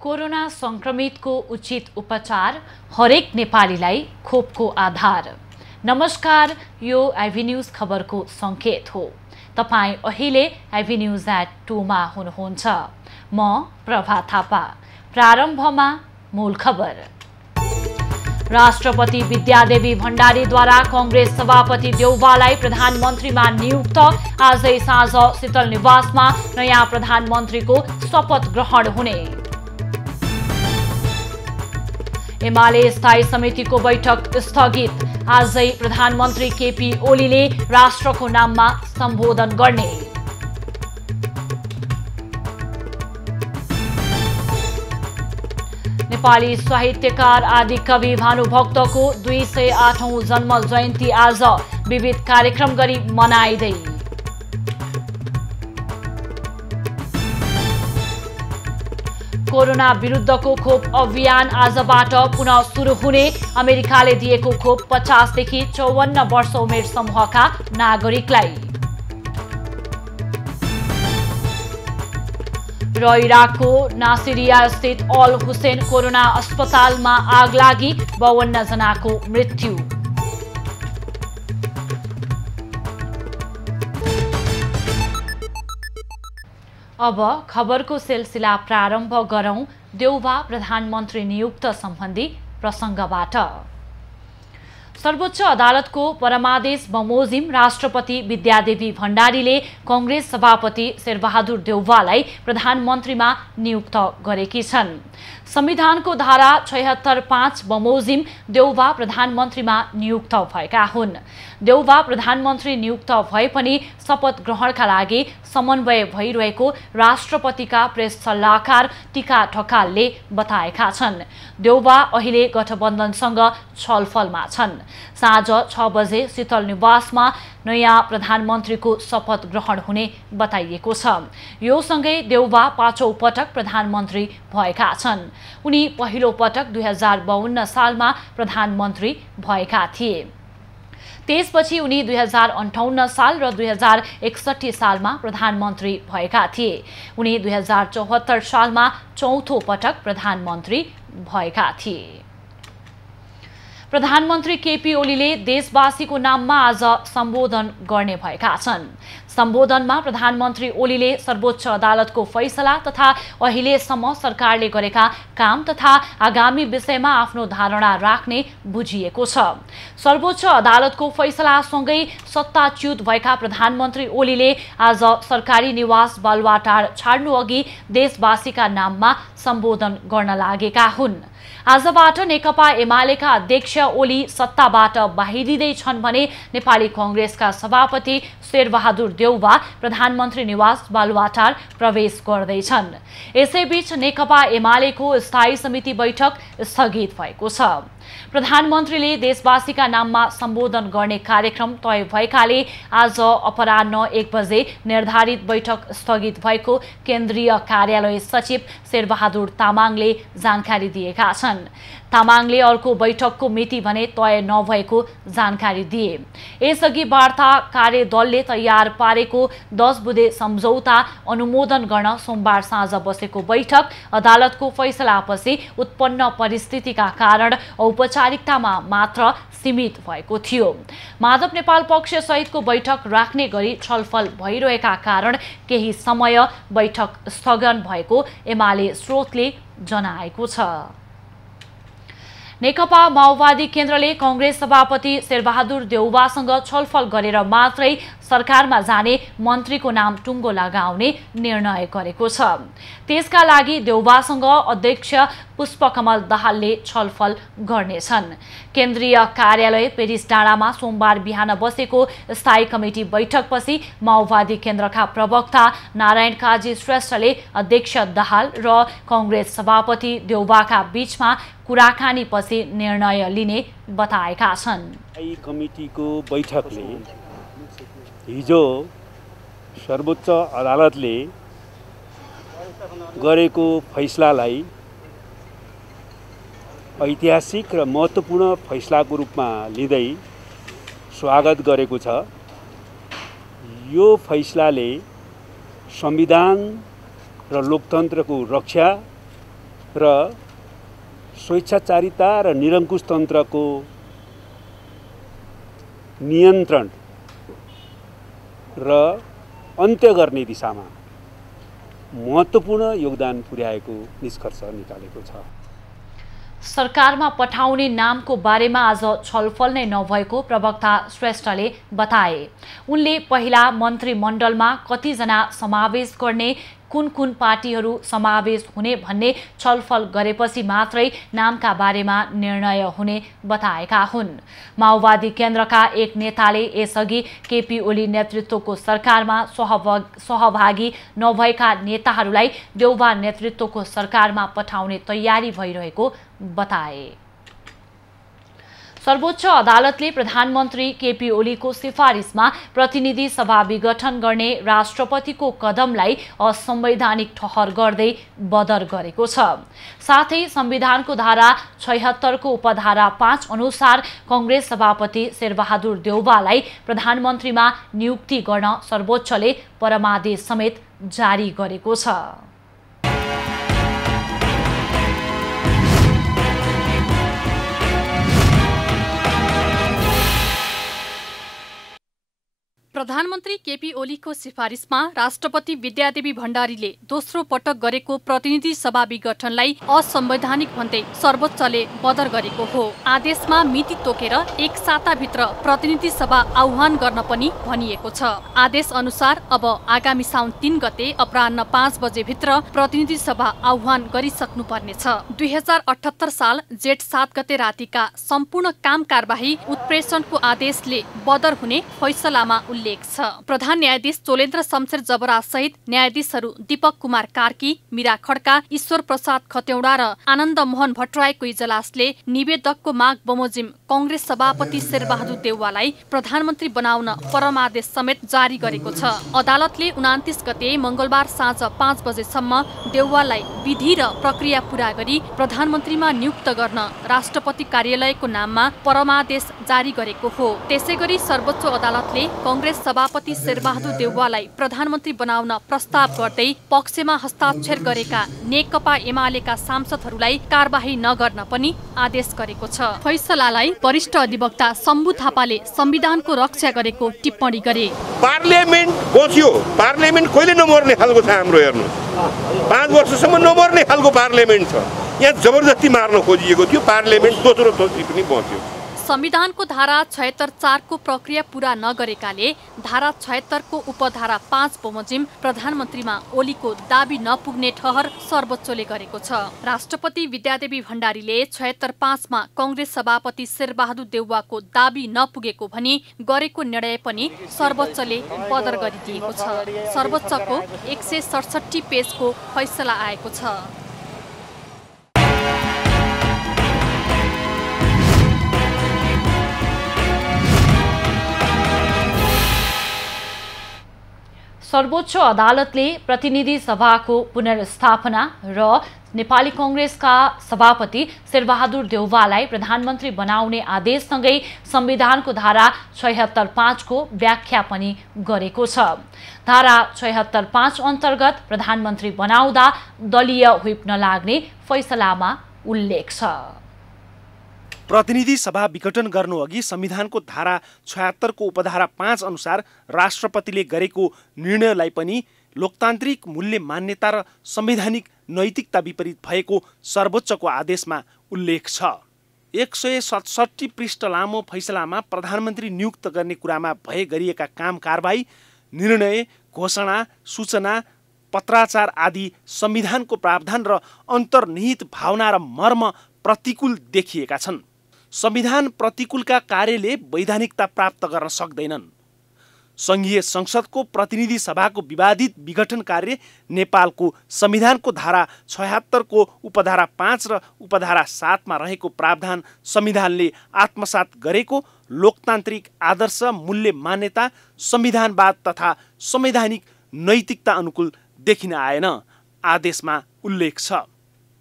Corona संक्रमितको उचित उपचार हरेक नेपालीलाई खोपको आधार। नमस्कार, यो आइभी न्यूज खबरको संकेत हो। तपाई अहिले आइभी न्यूज @2 मा हुनुहुन्छ। म प्रभा थापा। प्रारम्भमा मूल खबर। राष्ट्रपति विद्यादेवी भण्डारीद्वारा कांग्रेस सभापति देउवालाई प्रधानमन्त्रीमा नियुक्त। आजै साँझ शीतल निवासमा नयाँ प्रधानमन्त्रीको शपथ ग्रहण हुने। एमाले स्थायी समितिको बैठक स्थगित। आजै प्रधानमन्त्री केपी ओलीले राष्ट्रको नाममा सम्बोधन गर्ने। नेपाली साहित्यकार आदि कवि भानुभक्तको 208औं जन्म जयन्ती आज विविध कार्यक्रम गरी मनाइँदै। कोरोना विरुद्धको खोप अभियान आजबाट पुनः सुरु हुने। अमेरिकाले दिएको खोप 50 देखि 54 वर्ष उमेर समूहका नागरिकलाई। र इराकको नासिरिया स्थित अल हुसैन कोरोना अस्पतालमा आग लागि 52 जनाको मृत्यु। अब खबरको सिलसिला प्रारम्भ गरौं देउवा प्रधानमन्त्री नियुक्त सम्बन्धी प्रसंगबाट। सर्वोच्च अदालतको परमादेश बमोजिम राष्ट्रपति विद्यादेवी भण्डारीले कांग्रेस सभापति शेरबहादुर देउवालाई प्रधानमन्त्रीमा नियुक्त गरेकी छन्। संविधानको धारा 76(5) बमोजिम देउवा प्रधानमन्त्रीमा नियुक्त भएका हुन्। देउवा प्रधानमन्त्री नियुक्त भए पनि शपथ ग्रहणका लागि समन्वय भइरहेको राष्ट्रपतिका प्रेस सल्लाहकार टीका ढकालले बताएका छन्। देउवा अहिले गठबन्धनसँग छलफलमा छन्। साँझ 6 बजे शीतल निवासमा नयाँ प्रधानमन्त्रीको शपथ ग्रहण हुने बताइएको छ। यो सँगै देउवा 5औं पटक प्रधानमन्त्री भएका छन्। उनी पहिलो पटक 2052 सालमा प्रधानमन्त्री भएका थिए। त्यसपछि उनी 2058 साल र 2061 सालमा प्रधानमन्त्री भएका थिए। उनी 2074 सालमा चौथो पटक प्रधानमन्त्री भएका थिए। प्रधानमन्त्री केपी ओलीले देशवासीको नाममा आज सम्बोधन गर्ने भएका छन्। सम्बोधनमा प्रधानमन्त्री ओलीले सर्वोच्च अदालतको फैसला तथा अहिलेसम्म सरकारले गरेका काम तथा आगामी विषयमा आफ्नो धारणा राख्ने बुझिएको छ। सर्वोच्च अदालतको फैसलासँगै सत्ताच्युत भएका प्रधानमन्त्री ओलीले आज सरकारी निवास बालुवाटार छाड्नु अघि देशवासीका नाममा सम्बोधन गर्न लागेका हुन्। आजबाट नेकपा एमालेका अध्यक्ष ओली सत्ताबाट बाहिरिँदैछन् भने नेपाली कांग्रेसका सभापति शेरबहादुर देउवा प्रधानमन्त्री निवास बालुवाटार प्रवेश गर्दैछन्। यसैबीच नेकपा एमालेको स्थायी समिति बैठक स्थगित भएको छ। प्रधानमन्त्रीले देशवासीका नाममा सम्बोधन गर्ने कार्यक्रम तय भएकाले आज अपराह्न 1 बजे निर्धारित बैठक स्थगित भएको केन्द्रीय कार्यालय सचिव शेरबहादुर तामाङले जानकारी दिएका छन्। तामाङले अर्को बैठकको मिति भने तय नभएको जानकारी दिए। यसअघि वार्ता कार्यदलले तयार पारेको 10 बुँदे सम्झौता अनुमोदन गर्न सोमबार साँझ बसेको बैठक अदालतको फैसलापछि उत्पन्न परिस्थितिका कारण औपचारिकतामा मात्र सीमित भएको थियो। माधव नेपाल पक्ष सहितको बैठक राख्ने गरी छलफल भइरहेका कारण केही समय बैठक स्थगन भएको एमाले स्रोतले जनाएको छ। नेकपा माओवादी केन्द्रले कांग्रेस सभापति शेरबहादुर देउवासँग छलफल गरेर मात्रै सरकारमा जाने मन्त्रीको नाम टुङ्गो लगाउने निर्णय गरेको छ। त्यसका लागि देउवासँग अध्यक्ष पुष्पकमल दाहालले छलफल गर्नेछन्। केन्द्रीय कार्यालय पेरिस डाँडामा सोमबार बिहान बसेको स्थायी कमिटी बैठकपछि माओवादी केन्द्रका प्रवक्ता नारायण काजी श्रेष्ठले अध्यक्ष दाहाल र कांग्रेस सभापति देउवाका बीचमा कुराकानीपछि निर्णय लिने बताएका छन्। कमिटीको बैठकले हिजो सर्वोच्च अदालतले गरेको फैसलालाई ऐतिहासिक र महत्त्वपूर्ण फैसलाको रूपमा लिँदै स्वागत गरेको छ। यो फैसलाले संविधान र लोकतन्त्रको रक्षा र स्वेच्छाचारिता र निरङ्कुशतन्त्रको नियन्त्रण र अन्त्य गर्ने दिशामा महत्त्वपूर्ण योगदान पुर्याएको निष्कर्ष निकालेको छ। सरकारमा पठाउने नामको बारेमा आज छलफल नै नभएको प्रवक्ता श्रेष्ठले बताए। उनले पहिला मन्त्रीमण्डलमा कतिजना समावेश गर्ने, कुन कुन पार्टीहरू समावेश हुने भन्ने छलफल गरेपछि मात्रै नामका बारेमा निर्णय हुने बताएका हुन्। माओवादी केन्द्रका एक नेताले यसअघि केपी ओली नेतृत्वको सरकारमा सहभागी नभएका नेताहरूलाई देउबा नेतृत्वको सरकारमा पठाउने तयारी भइरहेको बताए। सर्वोच्च अदालतले प्रधानमन्त्री केपी ओलीको सिफारिसमा प्रतिनिधि सभा विघटन गर्ने राष्ट्रपतिको कदमलाई असंवैधानिक ठहर गर्दै बदर गरेको छ। साथै संविधानको धारा 76 को उपधारा 5 अनुसार कांग्रेस सभापति शेरबहादुर देउवालाई प्रधानमन्त्रीमा नियुक्ति गर्न सर्वोच्चले परमादेश समेत जारी गरेको छ। प्रधानमन्त्री केपी ओलीको सिफारिसमा राष्ट्रपति विद्यादेवी भण्डारीले दोस्रो पटक गरेको प्रतिनिधि सभा विघटनलाई असंवैधानिक भन्दै सर्वोच्चले बदर गरेको हो। आदेशमा मिति तोकेर एक साताभित्र प्रतिनिधि सभा आह्वान गर्न पनि भनिएको छ। आदेश अनुसार अब आगामी साउन 3 गते अपराह्न 5 बजे भित्र प्रतिनिधि सभा आह्वान गरिसक्नु पर्नेछ। 2078 साल जेठ 7 गते रातिका सम्पूर्ण काम कारबाही उत्प्रेषणको आदेशले बदर हुने फैसलामा उल्लेख छ। प्रधान न्यायाधीश चोलेन्द्र शमशेर जबरा सहित न्यायाधीशहरू दीपक कुमार कार्की, मीरा खड्का, ईश्वर प्रसाद खत्यौडा र आनन्द मोहन भट्टराईको इजलासले निवेदकको माग बमोजिम कांग्रेस सभापति शेरबहादुर देउवालाई प्रधानमन्त्री बनाउन परमादेश समेत जारी गरेको छ। अदालतले 29 गते मंगलबार साँझ 5 बजेसम्म देउवालाई विधि र प्रक्रिया पूरा गरी प्रधानमन्त्रीमा नियुक्त गर्न राष्ट्रपति कार्यालयको नाममा परमादेश जारी गरेको हो। त्यसैगरी सर्वोच्च अदालतले कांग्रेस सभापति शेरबहादुर देउवालाई प्रधानमन्त्री बनाउन प्रस्ताव गर्दै पक्षमा हस्ताक्षर गरेका नेकपा एमालेका सांसदहरूलाई कारबाही नगर्न पनि आदेश गरेको छ। फैसलालाई वरिष्ठ अधिवक्ता शम्भु थापाले संविधानको रक्षा गरेको टिप्पणी गरे। पार्लियामेन्ट बस्यो, पार्लियामेन्ट कहिले नमर्ने खालको छ हाम्रो, हेर्नु 5 वर्षसम्म नमर्ने खालको पार्लियामेन्ट छ। यहाँ जबरजस्ती मार्न खोजिएको थियो, पार्लियामेन्ट दोस्रो चोटि पनि बस्यो। संविधानको धारा 76 को प्रक्रिया पूरा नगरेकाले धारा 76 को उपधारा 5 बमोजिम प्रधानमन्त्रीमा ओलीको दाबी नपुग्ने ठहर सर्वोच्चले गरेको छ। राष्ट्रपति विद्यादेवी भण्डारीले 76(5) मा कांग्रेस सभापति शेरबहादुर देउवाको दाबी नपुगेको भनी गरेको निर्णय पनि सर्वोच्चले बदर गरिदिएको छ। सर्वोच्चको 167 पेजको फैसला आएको छ। सर्वोच्च अदालतले प्रतिनिधि सभाको पुनर्स्थापना र नेपाली कांग्रेसका सभापति शेरबहादुर देउवालाई प्रधानमन्त्री बनाउने आदेशसँगै संविधानको धारा 76(5) को व्याख्या पनि गरेको छ। धारा 76(5) अन्तर्गत प्रधानमन्त्री बनाउँदा दलीय व्हिप नलाग्ने फैसलामा उल्लेख छ। प्रतिनिधि सभा विघटन गर्नु अघि संविधानको धारा 76 को उपधारा 5 अनुसार राष्ट्रपतिले गरेको निर्णयलाई पनि लोकतान्त्रिक मूल्य मान्यता र संवैधानिक नैतिकता विपरीत भएको सर्वोच्चको आदेशमा उल्लेख छ। 167 पृष्ठ लामो फैसलामा प्रधानमन्त्री नियुक्त गर्ने कुरामा भए गरिएका काम कारबाही, निर्णय, घोषणा, सूचना, पत्राचार आदि संविधानको प्रावधान र अन्तर्निहित भावना र मर्म प्रतिकूल देखिएका छन्। संविधान प्रतिकूलका कार्यले वैधानिकता प्राप्त गर्न सक्दैनन्। संघीय संसदको प्रतिनिधि सभाको विवादित विघटन कार्य नेपालको संविधानको धारा 76 को उपधारा 5 र उपधारा 7 मा रहेको प्रावधान संविधानले आत्मसात गरेको लोकतान्त्रिक आदर्श, मूल्य मान्यता, संविधानवाद तथा संवैधानिक नैतिकता अनुकूल देखिन आएन, आदेशमा उल्लेख छ।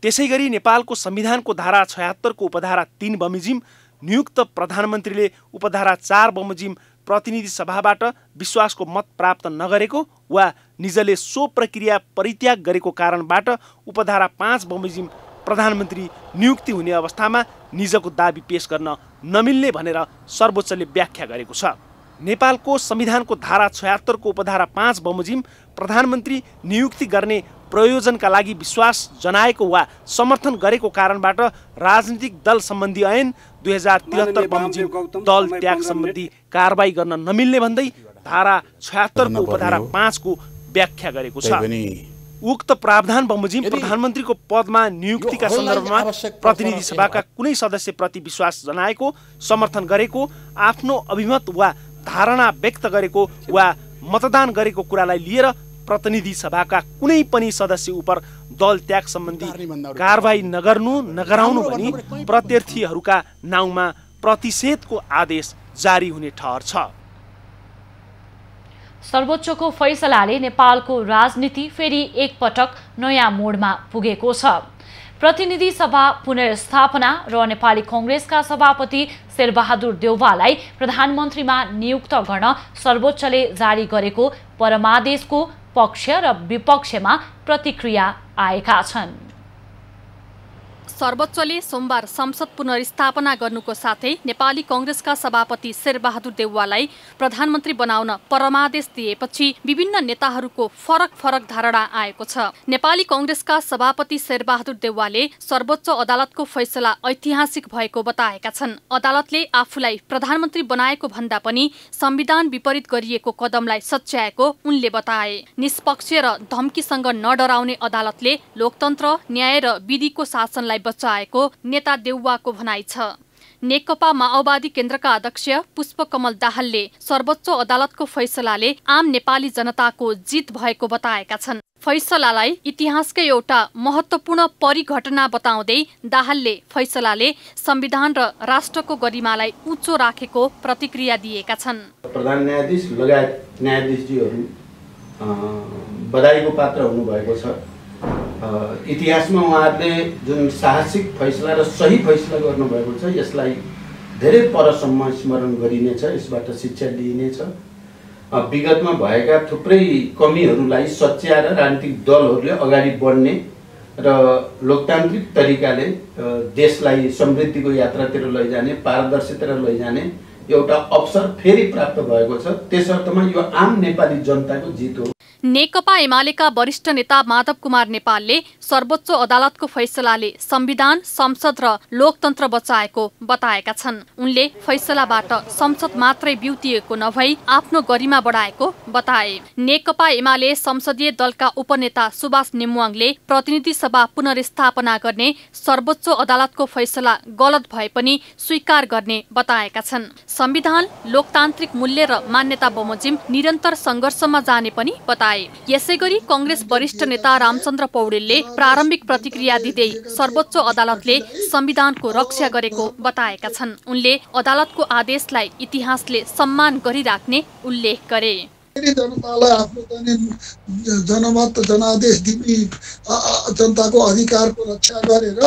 त्यसैगरी नेपालको संविधानको धारा 76 को उपधारा 3 बमोजिम नियुक्त प्रधानमन्त्रीले उपधारा 4 बमोजिम प्रतिनिधि सभाबाट विश्वासको मत प्राप्त नगरेको वा निजले सो प्रक्रिया परित्याग गरेको कारणबाट उपधारा 5 बमोजिम प्रधानमन्त्री नियुक्ति हुने अवस्थामा निजको दाबी पेश गर्न नमिल्ने भनेर सर्वोच्चले व्याख्या गरेको छ। नेपालको संविधानको धारा 76 को उपधारा 5 बमोजिम प्रधानमन्त्री नियुक्ति गर्ने प्रयोजनका लागि विश्वास जनाएको वा समर्थन गरेको कारणबाट राजनीतिक दल सम्बन्धी ऐन 2073 बमोजिम दल त्याग सम्बन्धी कारबाही गर्न नमिल्ने भन्दै धारा 76 को उपधारा 5 को व्याख्या गरेको छ। उक्त प्रावधान बमोजिम प्रधानमन्त्रीको पदमा नियुक्तिका सन्दर्भमा प्रतिनिधि सभाका कुनै सदस्यप्रति विश्वास जनाएको, समर्थन गरेको, आफ्नो अभिमत वा धारणा व्यक्त गरेको वा मतदान गरेको कुरालाई लिएर प्रतिनिधि सभाका कुनै पनि सदस्य उप दल त्याग सम्बन्धी कारबाही नगराउनु भनी प्रत्यार्थीहरूका नाउँमा प्रतिषेधको आदेश जारी हुने ठहर छ। सर्वोच्चको फैसलाले नेपालको राजनीति फेरि एकपटक नयाँ मोडमा पुगेको छ। प्रतिनिधि सभा पुनर्स्थापना र नेपाली कांग्रेसका सभापति शेरबहादुर देउवालाई प्रधानमन्त्रीमा नियुक्त गर्न सर्वोच्चले जारी गरेको परमादेशको पक्ष र विपक्षमा प्रतिक्रिया आएका छन्। सर्वोच्चले सोमबार संसद पुनर्स्थापना गर्नुको साथै नेपाली कांग्रेसका सभापति शेरबहादुर देउवालाई प्रधानमन्त्री बनाउन परमादेश दिएपछि विभिन्न नेताहरूको फरक धारणा आएको छ। नेपाली कांग्रेसका सभापति शेरबहादुर देउवाले सर्वोच्च अदालतको फैसला ऐतिहासिक भएको बताएका छन्। अदालतले आफूलाई प्रधानमन्त्री बनाएको भन्दा पनि संविधान विपरीत गरिएको कदमलाई सच्याएको उनले बताए। निष्पक्ष र धम्कीसँग नडराउने अदालतले लोकतन्त्र, न्याय र विधिको शासनलाई बचाएको नेता देउवाको भनाइ छ। नेकपा माओवादी केन्द्रका अध्यक्ष पुष्पकमल दाहालले सर्वोच्च अदालतको फैसलाले आम नेपाली जनताको जित भएको बताएका छन्। फैसलालाई इतिहासकै एउटा महत्वपूर्ण परिघटना बताउँदै दाहालले फैसलाले संविधान र राष्ट्रको गरिमालाई उच्च राखेको प्रतिक्रिया दिएका छन्। प्रधान न्यायाधीश लगायत न्यायाधीशजीहरू बधाईको पात्र हुनुभएको छ। इतिहासमा उहाँहरूले जुन साहसिक फैसला र सही फैसला गर्नुभएको छ यसलाई धेरै परसम्म स्मरण गरिनेछ, यसबाट शिक्षा लिइनेछ। विगतमा भएका थुप्रै कमीहरूलाई सच्याएर राजनीतिक दलहरूले अगाडि बढ्ने र लोकतान्त्रिक तरिकाले देशलाई समृद्धिको यात्रातिर लैजाने, पारदर्शितातिर लैजाने एउटा अवसर फेरि प्राप्त भएको छ। त्यसर्थमा यो आम नेपाली जनताको जित हो। नेकपा एमालेका वरिष्ठ नेता माधव कुमार नेपालले सर्वोच्च अदालतको फैसलाले संविधान, संसद र लोकतन्त्र बचाएको बताएका छन्। उनले फैसलाबाट संसद मात्रै बिउतिएको नभई आफ्नो गरिमा बढाएको बताए। नेकपा एमाले संसदीय दलका उपनेता सुभाष नेमुवाङले प्रतिनिधि सभा पुनर्स्थापना गर्ने सर्वोच्च अदालतको फैसला गलत भए पनि स्वीकार गर्ने बताएका छन्। संविधान, लोकतान्त्रिक मूल्य र मान्यता बमोजिम निरन्तर संघर्षमा जाने पनि बताए। यसैगरी कांग्रेस वरिष्ठ नेता रामचन्द्र पौडेलले प्रारम्भिक प्रतिक्रिया दिँदै सर्वोच्च अदालतले संविधानको रक्षा गरेको बताएका छन्। उनले अदालतको आदेशलाई इतिहासले सम्मान गरिराख्ने उल्लेख गरे। जनतालाई आफ्नो जनमत जनादेश दिने जनताको अधिकारको रक्षा गरेर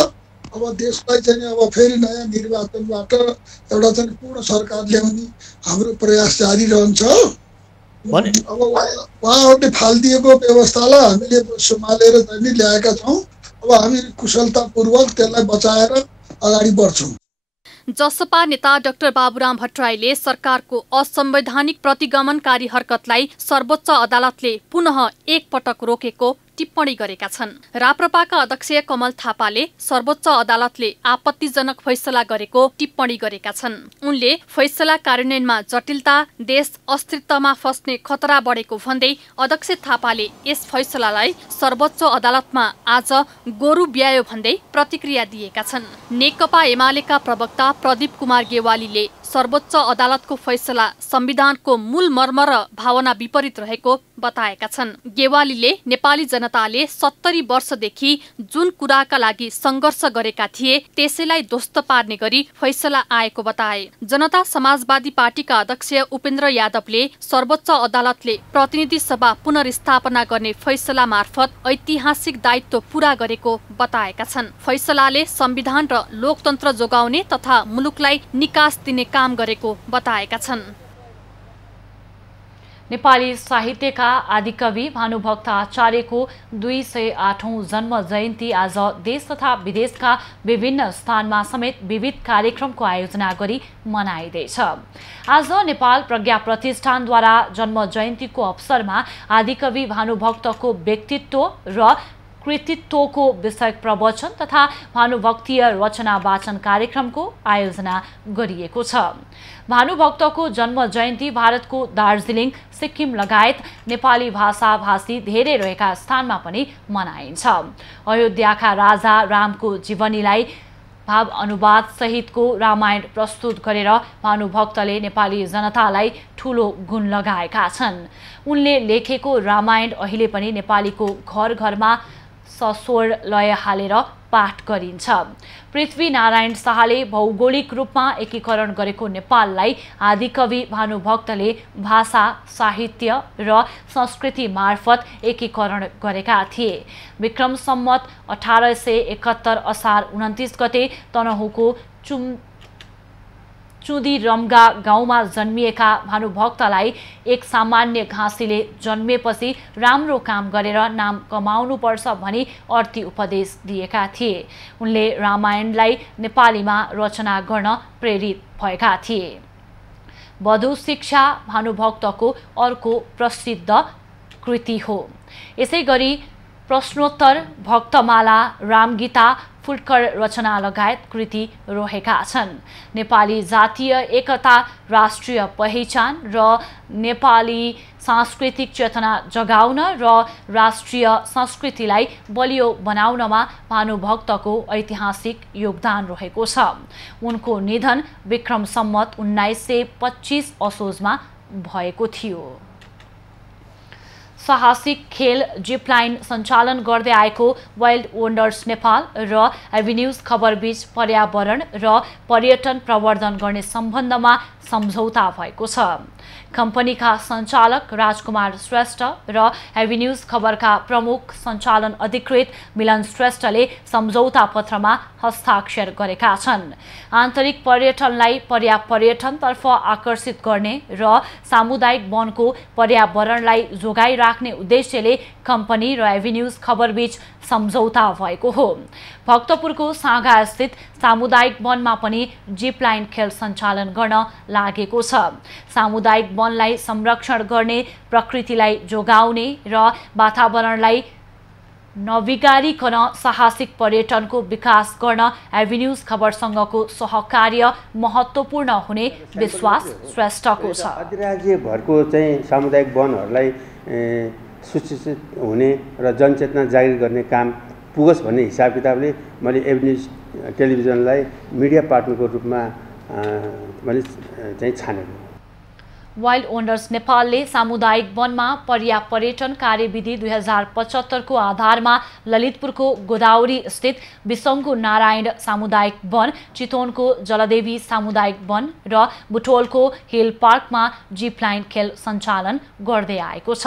अब देशलाई चाहिँ अब फेरि नयाँ निर्वाचनबाट एउटा चाहिँ पूर्ण सरकार ल्याउने हाम्रो प्रयास जारी रहन्छ। अब उहाँहरूले फालिदिएको व्यवस्थालाई हामीले सम्हालेर चाहिँ ल्याएका छौँ। अब हामी कुशलतापूर्वक त्यसलाई बचाएर अगाडि बढ्छौँ। जसपा नेता डाक्टर बाबुराम भट्टराईले सरकारको असंवैधानिक प्रतिगमनकारी हरकतलाई सर्वोच्च अदालतले पुनः एकपटक रोकेको टिप्पणी गरेका छन्। राप्रपाका अध्यक्ष कमल थापाले सर्वोच्च अदालतले आपत्तिजनक फैसला गरेको टिप्पणी गरेका छन्। उनले फैसला कार्यान्वयनमा जटिलता, देश अस्थिरतामा फस्ने खतरा बढेको भन्दै अध्यक्ष थापाले यस फैसलालाई सर्वोच्च अदालतमा आज गोरु ब्यायो भन्दै प्रतिक्रिया दिएका छन्। नेकपा एमालेका प्रवक्ता प्रदीप कुमार गेवालीले सर्वोच्च अदालतको फैसला संविधानको मूल मर्म र भावना विपरीत रहेको बताएका छन्। गेवालीले नेपाली जनता जनताले 70 वर्षदेखि जुन कुराका लागि संघर्ष गरेका थिए त्यसैलाई ध्वस्त पार्ने गरी फैसला आएको बताए। जनता समाजवादी पार्टीका अध्यक्ष उपेन्द्र यादवले सर्वोच्च अदालतले प्रतिनिधि सभा पुनर्स्थापना गर्ने फैसला मार्फत ऐतिहासिक दायित्व पूरा गरेको बताएका छन्। फैसलाले संविधान र लोकतन्त्र जोगाउने तथा मुलुकलाई निकास दिने काम गरेको बताएका छन्। नेपाली साहित्यका आदिकवि भानुभक्त आचार्यको 208औं जन्म जयन्ती आज देश तथा विदेशका विभिन्न स्थानमा समेत विविध कार्यक्रमको आयोजना गरी मनाइँदैछ। आज नेपाल प्रज्ञा प्रतिष्ठानद्वारा जन्म जयन्तीको अवसरमा आदिकवि भानुभक्तको व्यक्तित्व र कृतित्वको विषयक प्रवचन तथा भानुभक्तीय रचना वाचन कार्यक्रमको आयोजना गरिएको छ। भानुभक्तको जन्म जयन्ती भारतको दार्जिलिङ, सिक्किम लगायत नेपाली भाषाभाषी धेरै रहेका स्थानमा पनि मनाइन्छ। अयोध्याका राजा रामको जीवनीलाई भाव अनुवाद सहितको रामायण प्रस्तुत गरेर भानुभक्तले नेपाली जनतालाई ठूलो गुण लगाएका छन्। उनले लेखेको रामायण अहिले पनि नेपालीको घर घरमा सस्वर लय हालेर पाठ गरिन्छ। पृथ्वीनारायण शाहले भौगोलिक रूपमा एकीकरण गरेको नेपाललाई आदिकवि भानुभक्तले भाषा, साहित्य र संस्कृति मार्फत एकीकरण गरेका थिए। विक्रम सम्वत 1871 असार 29 गते तनहुँको चुदिरम्गा गाउँमा जन्मिएका भानुभक्तलाई एक सामान्य घाँसीले जन्मेपछि राम्रो काम गरेर नाम कमाउनुपर्छ भनी अर्थी उपदेश दिएका थिए। उनले रामायणलाई नेपालीमा रचना गर्न प्रेरित भएका थिए। वधु शिक्षा भानुभक्तको अर्को प्रसिद्ध कृति हो। यसैगरी प्रश्नोत्तर, भक्तमाला, रामगीता, फुल्कर रचना लगायत कृति रहेका छन्। नेपाली जातीय एकता, राष्ट्रिय पहिचान र नेपाली सांस्कृतिक चेतना जगाउन र राष्ट्रिय संस्कृतिलाई बलियो बनाउनमा भानुभक्तको ऐतिहासिक योगदान रहेको छ। उनको निधन विक्रम सम्वत 1925 असोजमा भएको थियो। साहसिक खेल जिपलाइन सञ्चालन गर्दै आएको वाइल्ड वन्डर्स नेपाल र एभिन्यूज खबरबीच पर्यावरण र पर्यटन प्रवर्धन गर्ने सम्बन्धमा सम्झौता भएको छ। कम्पनीका सञ्चालक राजकुमार श्रेष्ठ र एभिन्यूज खबरका प्रमुख सञ्चालन अधिकृत मिलन श्रेष्ठले सम्झौता पत्रमा हस्ताक्षर गरेका छन्। आन्तरिक पर्यटनलाई पर्यापर्यटनतर्फ आकर्षित गर्ने र सामुदायिक वनको पर्यावरणलाई जोगाइराख्ने उद्देश्यले कम्पनी र एभिन्यूज खबरबीच सम्झौता भएको हो। भक्तपुरको साँगा स्थित सामुदायिक वनमा पनि जिपलाइन खेल सञ्चालन गर्न लागेको छ। सामुदायिक वनलाई संरक्षण गर्ने, प्रकृतिलाई जोगाउने र वातावरणलाई नवीकरण साहसिक पर्यटनको विकास गर्न एभिन्यूज खबरसँगको सहकार्य महत्त्वपूर्ण हुने विश्वास श्रेष्ठको छ। अधिराज्यभरको चाहिँ सामुदायिक वनहरूलाई सुसूचित हुने र जनचेतना जागृत गर्ने काम पुगोस् भन्ने हिसाब किताबले मैले एभिन्यूज टेलिभिजनलाई मिडिया पार्टनरको रूपमा मैले चाहिँ छानेको। वाइल्ड वन्डर्स नेपालले सामुदायिक वनमा पर्यापर्यटन कार्यविधि 2075 को आधारमा ललितपुरको गोदावरी स्थित बिसङ्गु नारायण सामुदायिक वन, चितवनको जलदेवी सामुदायिक वन र बुटोलको हिल पार्कमा जिपलाइन खेल सञ्चालन गर्दै आएको छ।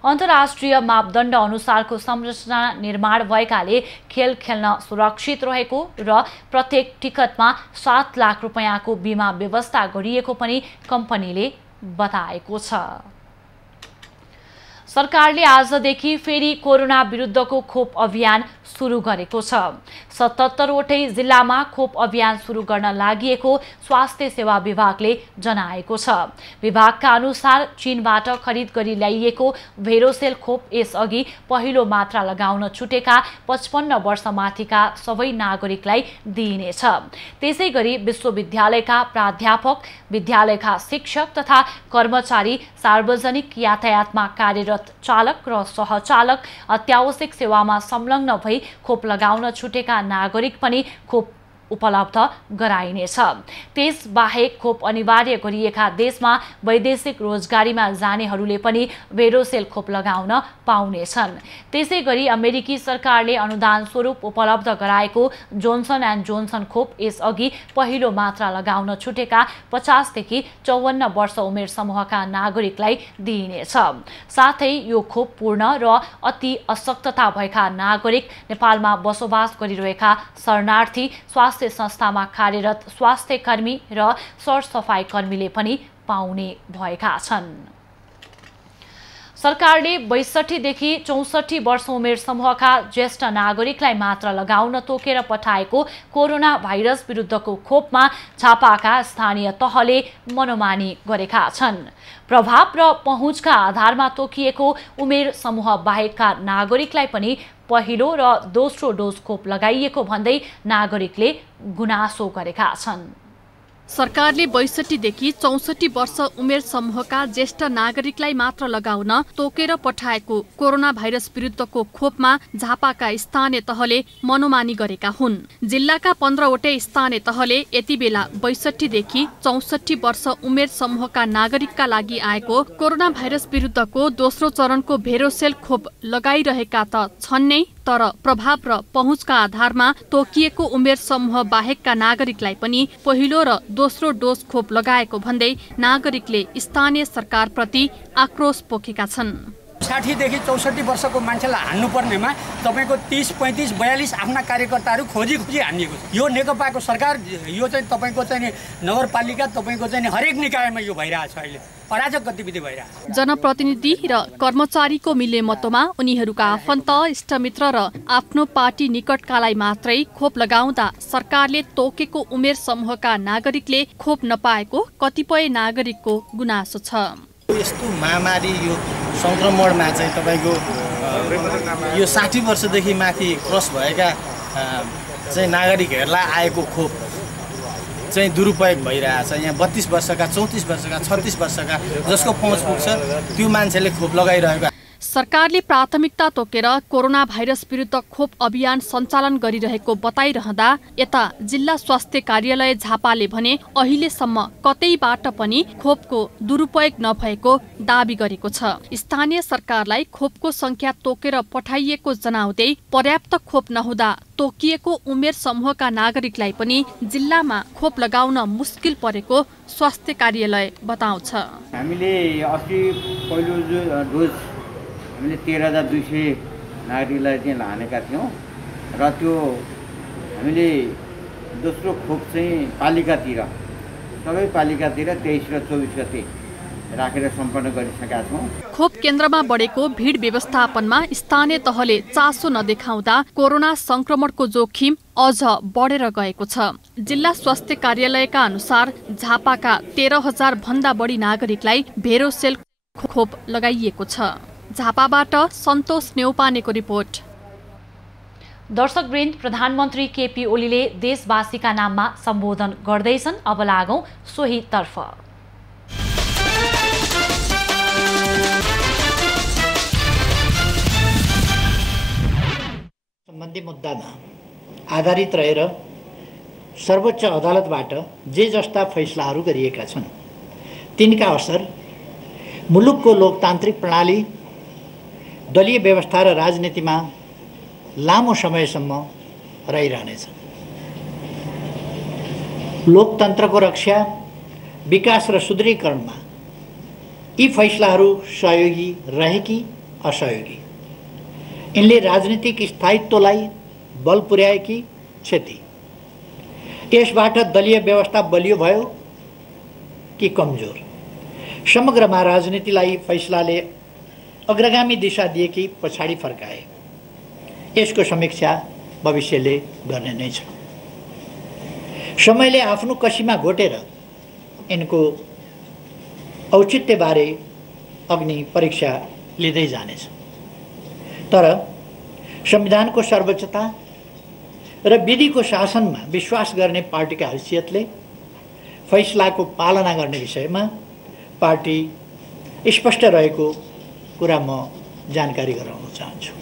अन्तर्राष्ट्रिय मापदण्ड अनुसारको संरचना निर्माण भएकाले खेल खेल्न सुरक्षित रहेको र प्रत्येक टिकटमा 7 लाख रुपैयाँको बीमा व्यवस्था गरिएको पनि कम्पनीले बताएको छ। सरकारले आजदेखि फेरि कोरोना विरुद्धको खोप अभियान सुरु गरेको छ। 77 वटै जिल्लामा खोप अभियान सुरु गर्न लागिएको स्वास्थ्य सेवा विभागले जनाएको छ। विभागका अनुसार चीनबाट खरिद गरी ल्याइएको भेरोसेल खोप यसअघि पहिलो मात्रा लगाउन छुटेका 55 वर्षमाथिका सबै नागरिकलाई दिइनेछ। त्यसैगरी विश्वविद्यालयका प्राध्यापक, विद्यालयका शिक्षक तथा कर्मचारी, सार्वजनिक यातायातमा कार्यरत चालक र सहचालक, अत्यावश्यक सेवामा संलग्न भई खोप लगाउन छुटेका नागरिक पनि खोप उपलब्ध गराइनेछ। त्यसबाहेक खोप अनिवार्य गरिएका देशमा वैदेशिक रोजगारीमा जानेहरूले पनि भेरोसेल खोप लगाउन पाउनेछन्। त्यसै गरी अमेरिकी सरकारले अनुदान स्वरूप उपलब्ध गराएको जोन्सन एन्ड जोन्सन खोप यसअघि पहिलो मात्रा लगाउन छुटेका 50 देखि 54 वर्ष उमेर समूहका नागरिकलाई दिइनेछ। साथै यो खोप पूर्ण र अति अशक्तता भएका नागरिक, नेपालमा बसोबास गरिरहेका शरणार्थी, स्वास्थ्य संस्थामा कार्यरत स्वास्थ्य कर्मी र सरसफाई कर्मीले पनि पाउने भएका छन्। सरकारले 62 देखि 64 वर्ष उमेर समूहका ज्येष्ठ नागरिकलाई मात्र लगाउन तोकेर पठाएको कोरोना भाइरस विरुद्धको खोपमा झापाका स्थानीय तहले मनोमानी गरेका छन्। प्रभाव र पहुँचका आधारमा तोकिएको उमेर समूह बाहेकका नागरिकलाई पनि पहिलो र दोस्रो डोज खोप लगाइएको भन्दै नागरिकले गुनासो गरेका छन्। सरकारले 62 देखि 64 वर्ष उमेर समूहका ज्येष्ठ नागरिकलाई मात्र लगाउन तोकेर पठाएको कोरोना भाइरस विरुद्धको खोपमा झापाका स्थानीय तहले मनोमानी गरेका हुन्। जिल्लाका 15 वटै स्थानीय तहले यति बेला 62 देखि 64 वर्ष उमेर समूहका नागरिकका लागि आएको कोरोना भाइरस विरुद्धको दोस्रो चरणको भेरोसेल खोप लगाइरहेका त छन् नै, तर प्रभाव र पहुँचका आधारमा तोकिएको उमेर समूह बाहेकका नागरिकलाई पनि पहिलो र दोस्रो डोज खोप लगाएको भन्दै नागरिकले स्थानीय सरकारप्रति आक्रोश पोखेका छन्। 60 देखि 64 वर्षको मान्छेलाई हान्नुपर्नेमा तपाईको 30, 35, 42 आफ्ना कार्यकर्ताहरू खोजी हानिएको छ। यो नेकपाको सरकार, यो चाहिँ तपाईको चाहिँ नगरपालिका, तपाईको चाहिँ हरेक निकायमा यो भइरहेछ। अहिले अराजक गतिविधि भइरहेछ। जनप्रतिनिधि र कर्मचारीको मिलेमतोमा उनीहरूका आफन्त, इष्टमित्र र आफ्नो पार्टी निकटकालाई मात्रै खोप लगाउँदा सरकारले तोकेको उमेर समूहका नागरिकले खोप नपाएको कतिपय नागरिकको गुनासो छ। यस्तो महामारी, यो संक्रमणमा चाहिँ तपाईको यो 60 वर्षदेखि माथि क्रस भएका चाहिँ नागरिकहरूलाई आएको खोप चाहिँ दुरुपयोग भइरहेछ। यहाँ 32 वर्षका, 34 वर्षका, 36 वर्षका जसको पहुँच पुग्छ त्यो मान्छेले खोप लगाइरहेको। सरकारले प्राथमिकता तोकेर कोरोना भाइरस विरुद्ध खोप अभियान सञ्चालन गरिरहेको बताइरहँदा यता जिल्ला स्वास्थ्य कार्यालय झापाले भने अहिलेसम्म कतैबाट पनि खोपको दुरुपयोग नभएको दाबी गरेको छ। स्थानीय सरकारलाई खोपको संख्या तोकेर पठाइएको जनाउँदै पर्याप्त खोप नहुँदा तोकिएको उमेर समूहका नागरिकलाई पनि जिल्लामा खोप लगाउन मुस्किल परेको स्वास्थ्य कार्यालय बताउँछ। हामीले अस्ति पहिलो डोज हामीले 13,200 नागरिकलाई चाहिँ लानेका थियौँ र त्यो हामीले दोस्रो खोप चाहिँ पालिकातिर, सबै पालिकातिर 23 र 24 गते राखेर सम्पन्न गरिसकेका छौँ। खोप केन्द्रमा बढेको भिड व्यवस्थापनमा स्थानीय तहले चासो नदेखाउँदा कोरोना संक्रमणको जोखिम अझ बढेर गएको छ। जिल्ला स्वास्थ्य कार्यालयका अनुसार झापाका 13,000 भन्दा बढी नागरिकलाई भेरोसेल खोप लगाइएको छ। झापाबाट सन्तोष नेउपानेको रिपोर्ट। दर्शकवृन्द, प्रधानमन्त्री केपी ओलीले देशवासीका नाममा सम्बोधन गर्दैछन्। अब लागौं सोही तर्फ। सम्बन्धी मुद्दामा आधारित रहेर सर्वोच्च अदालतबाट जे जस्ता फैसलाहरू गरिएका छन् तिनका असर मुलुकको लोकतान्त्रिक प्रणाली, दलीय व्यवस्था र राजनीतिमा लामो समयसम्म रहिरहनेछ। लोकतन्त्रको रक्षा, विकास र सुदृढीकरणमा यी फैसलाहरू सहयोगी रहे कि असहयोगी, यिनले राजनीतिक स्थायित्वलाई बल पुर्याए कि क्षति, यसबाट दलीय व्यवस्था बलियो भयो कि कमजोर, समग्रमा राजनीतिलाई फैसलाले अग्रगामी दिशा दिए कि पछाडि फर्काए, यसको समीक्षा भविष्यले गर्ने नै छ। समयले आफ्नो कसीमा घोटेर यिनको औचित्यबारे अग्नि परीक्षा लिँदै जानेछ। तर संविधानको सर्वोच्चता र विधिको शासनमा विश्वास गर्ने पार्टीका हैसियतले फैसलाको पालना गर्ने विषयमा पार्टी स्पष्ट रहेको कुरा म जानकारी गराउन चाहन्छु।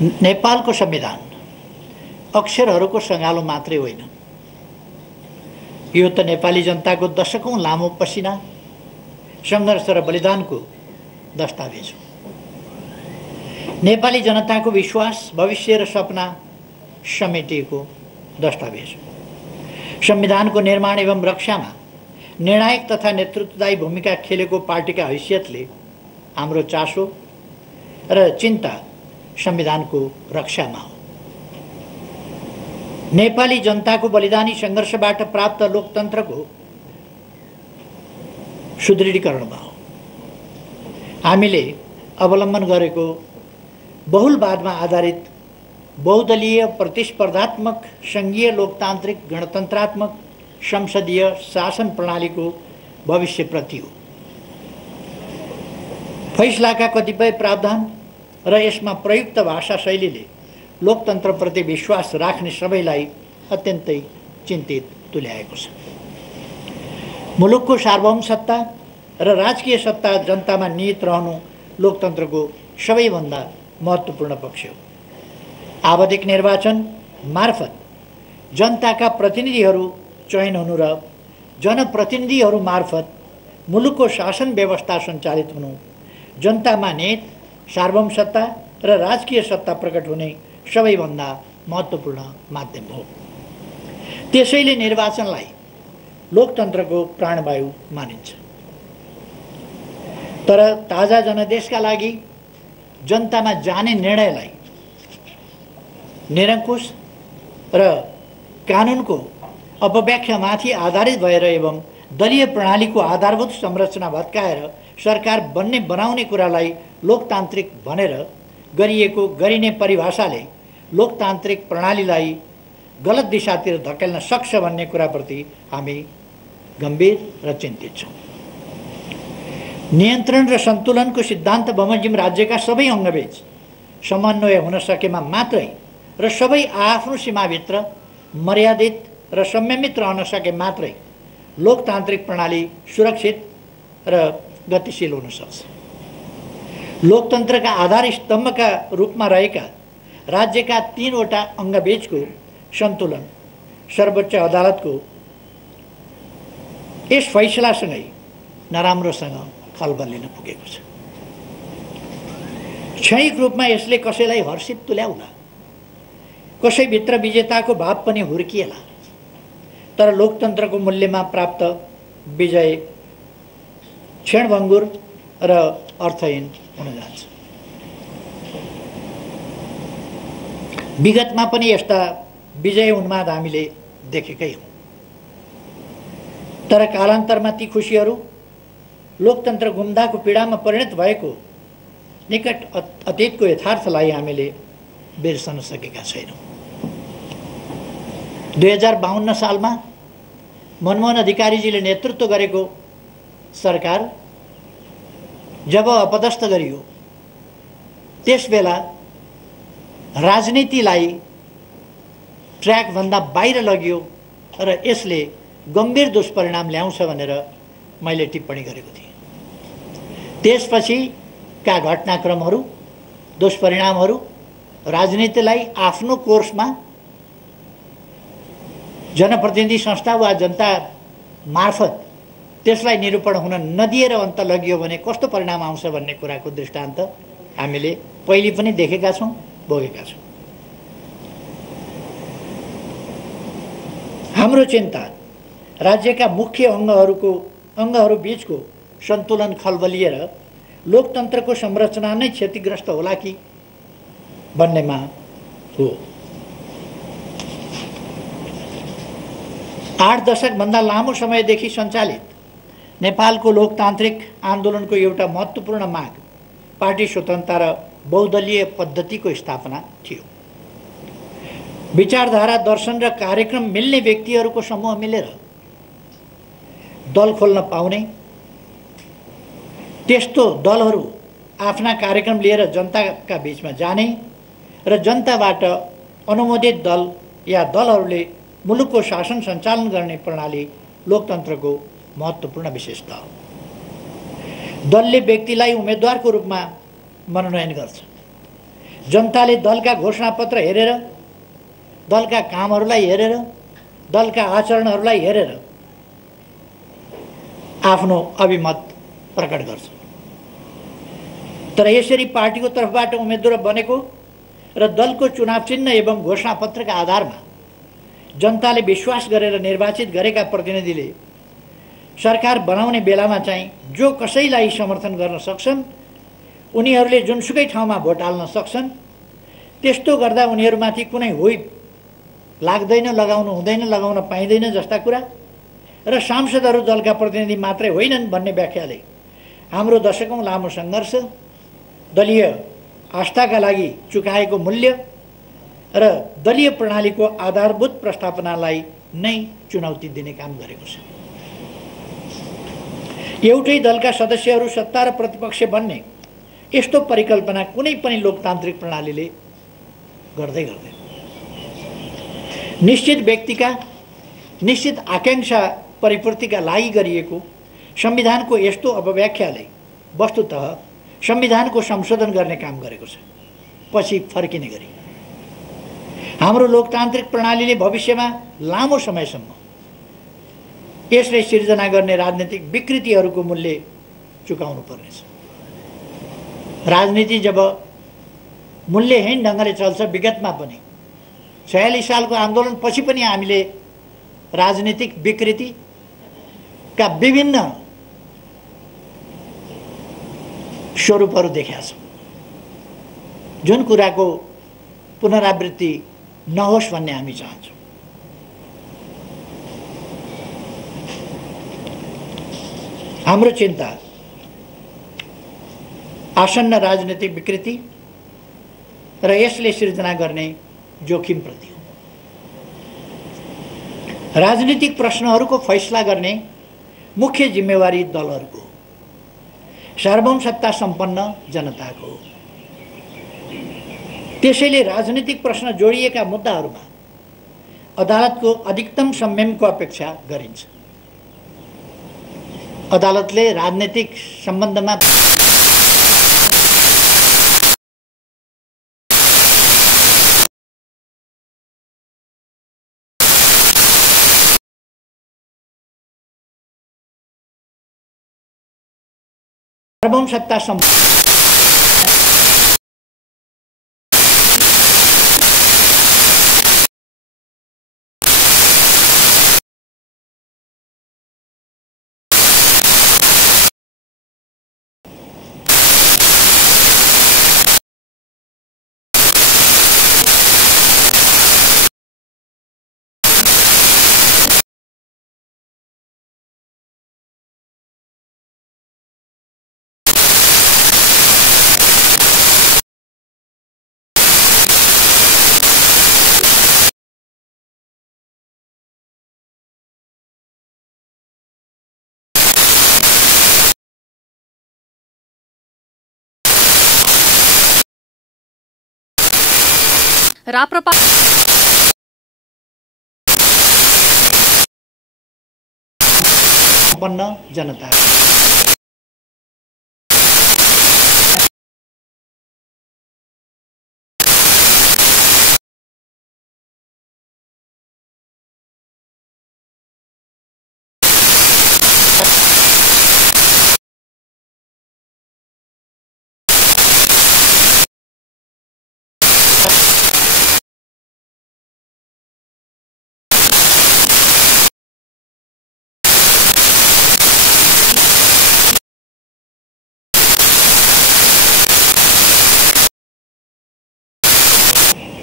नेपालको संविधान अक्षरहरूको सङ्गालो मात्रै होइन, यो त नेपाली जनताको दशकौं लामो पसिना, सङ्घर्ष र बलिदानको दस्तावेज हो। नेपाली जनताको विश्वास, भविष्य र सपना समेटिएको दस्तावेज हो। संविधानको निर्माण एवं रक्षामा निर्णायक तथा नेतृत्वदायी भूमिका खेलेको पार्टीका हैसियतले हाम्रो चासो र चिन्ता संविधानको रक्षामा हो। नेपाली जनताको बलिदानी सङ्घर्षबाट प्राप्त लोकतन्त्रको सुदृढीकरणमा हो। हामीले अवलम्बन गरेको बहुलवादमा आधारित बहुदलीय प्रतिस्पर्धात्मक सङ्घीय लोकतान्त्रिक गणतन्त्रात्मक संसदीय शासन प्रणालीको भविष्यप्रति हो। फैसलाका कतिपय प्रावधान र यसमा प्रयुक्त भाषा शैलीले लोकतन्त्रप्रति विश्वास राख्ने सबैलाई अत्यन्तै चिन्तित तुल्याएको छ। मुलुकको सार्वभौम सत्ता र राजकीय सत्ता जनतामा निहित रहनु लोकतन्त्रको सबैभन्दा महत्त्वपूर्ण पक्ष हो। आवधिक निर्वाचन मार्फत जनताका प्रतिनिधिहरू चयन हुनु र जनप्रतिनिधिहरू मार्फत मुलुकको शासन व्यवस्था सञ्चालित हुनु जनतामा निहित सार्वभौम सत्ता र राजकीय सत्ता प्रकट हुने सबैभन्दा महत्त्वपूर्ण माध्यम हो। त्यसैले निर्वाचनलाई लोकतन्त्रको प्राणवायु मानिन्छ। तर ताजा जनादेशका लागि जनतामा जाने निर्णयलाई निरङ्कुश र कानुनको अपव्याख्यामाथि आधारित भएर एवं दलीय प्रणालीको आधारभूत संरचना भत्काएर सरकार बनाउने कुरालाई लोकतान्त्रिक भनेर गरिने परिभाषाले लोकतान्त्रिक प्रणालीलाई गलत दिशातिर धकेल्न सक्छ भन्ने कुराप्रति हामी गम्भीर र चिन्तित छौँ। नियन्त्रण र सन्तुलनको सिद्धान्त बमोजिम राज्यका सबै अङ्गबीच समन्वय हुन सकेमा मात्रै र सबै आफ्नो सीमाभित्र मर्यादित र संयमित रहन सके मात्रै लोकतान्त्रिक प्रणाली सुरक्षित र गतिशील हुन सक्छ। लोकतन्त्रका आधार स्तम्भका रूपमा रहेका राज्यका 3वटा अङ्गबीचको सन्तुलन सर्वोच्च अदालतको यस फैसलासँगै नराम्रोसँग खलबलिन पुगेको छ। क्षणिक रूपमा यसले कसैलाई हर्षित तुल्याउला, कसैभित्र विजेताको भाव पनि हुर्किएला, तर लोकतन्त्रको मूल्यमा प्राप्त विजय क्षणभङ्गुर र अर्थहीन हुन जान्छ। विगतमा पनि यस्ता विजय उन्माद हामीले देखेकै हौँ, तर कालान्तरमा ती खुसीहरू लोकतन्त्र गुम्दाको पीडामा परिणत भएको निकट अतीतको यथार्थलाई हामीले बिर्सन सकेका छैनौँ। 2052 सालमा मनमोहन अधिकारीजीले नेतृत्व गरेको सरकार जब अपदस्थ गरियो त्यसबेला राजनीतिलाई ट्र्याकभन्दा बाहिर लग्यो र यसले गम्भीर दुष्परिणाम ल्याउँछ भनेर मैले टिप्पणी गरेको थिएँ। त्यसपछिका घटनाक्रमहरू दुष्परिणामहरू राजनीतिलाई आफ्नो कोर्समा जनप्रतिनिधि संस्था वा जनता मार्फत त्यसलाई निरूपण हुन नदिएर अन्त लगियो भने कस्तो परिणाम आउँछ भन्ने कुराको दृष्टान्त हामीले पहिले पनि देखेका छौँ, भोगेका छौँ। हाम्रो चिन्ता राज्यका मुख्य अङ्गहरू बीचको सन्तुलन खलबलिएर लोकतन्त्रको संरचना नै क्षतिग्रस्त होला कि भन्नेमा हो। 8 दशकभन्दा लामो समयदेखि सञ्चालित नेपालको लोकतान्त्रिक आन्दोलनको एउटा महत्त्वपूर्ण माग पार्टी स्वतन्त्रता र बहुदलीय पद्धतिको स्थापना थियो। विचारधारा, दर्शन र कार्यक्रम मिल्ने व्यक्तिहरूको समूह मिलेर दल खोल्न पाउने, त्यस्तो दलहरू आफ्ना कार्यक्रम लिएर जनताका बीचमा जाने र जनताबाट अनुमोदित दल या दलहरूले मुलुकको शासन सञ्चालन गर्ने प्रणाली लोकतन्त्रको महत्त्वपूर्ण विशेषता हो। दलले व्यक्तिलाई उम्मेदवारको रूपमा मनोनयन गर्छ, जनताले दलका घोषणापत्र हेरेर, दलका कामहरूलाई हेरेर, दलका आचरणहरूलाई हेरेर आफ्नो अभिमत प्रकट गर्छ। तर यसरी पार्टीको तर्फबाट उम्मेदवार बनेको र दलको चुनाव चिन्ह एवं घोषणापत्रका आधारमा जनताले विश्वास गरेर निर्वाचित गरेका प्रतिनिधिले सरकार बनाउने बेलामा चाहिँ जो कसैलाई समर्थन गर्न सक्छन्, उनीहरूले जुनसुकै ठाउँमा भोट हाल्न सक्छन्। त्यस्तो गर्दा उनीहरूमाथि कुनै हुइप लाग्दैन, लगाउनु हुँदैन, लगाउन पाइँदैन जस्ता कुरा र सांसदहरू दलका प्रतिनिधि मात्रै होइनन् भन्ने व्याख्याले हाम्रो दशकौँ लामो सङ्घर्ष, दलीय आस्थाका लागि चुकाएको मूल्य र दलीय प्रणालीको आधारभूत प्रस्थापनालाई नै चुनौती दिने काम गरेको छ। एउटै दलका सदस्यहरू सत्ता र प्रतिपक्ष बन्ने यस्तो परिकल्पना कुनै पनि लोकतान्त्रिक प्रणालीले गर्दैन। निश्चित व्यक्तिका निश्चित आकांक्षा परिपूर्तिका लागि गरिएको संविधानको यस्तो अपव्याख्याले वस्तुतः संविधानको संशोधन गर्ने काम गरेको छ, पछि फर्किने गरी। हाम्रो लोकतान्त्रिक प्रणालीले भविष्यमा लामो समयसम्म यसले सिर्जना गर्ने राजनीतिक विकृतिहरूको मूल्य चुकाउनु पर्नेछ। राजनीति जब मूल्यहीन ढङ्गले चल्छ, विगतमा पनि 46 सालको आन्दोलन पछि पनि हामीले राजनीतिक विकृतिका विभिन्न स्वरूपहरू देखेका छौँ, जुन कुराको पुनरावृत्ति नहोस् भन्ने हामी चाहन्छौँ। हाम्रो चिन्ता आसन्न राजनीतिक विकृति र यसले सिर्जना गर्ने जोखिमप्रति हो। राजनीतिक प्रश्नहरूको फैसला गर्ने मुख्य जिम्मेवारी दलहरूको हो, सार्वभौम सत्ता सम्पन्न जनताको हो। त्यसैले राजनीतिक प्रश्न जोडिएका मुद्दाहरूमा अदालतको अधिकतम संयमको अपेक्षा गरिन्छ। अदालतले राजनीतिक सम्बन्धमा सार्वभौम सत्ता राप्रपा सम्पन्न जनता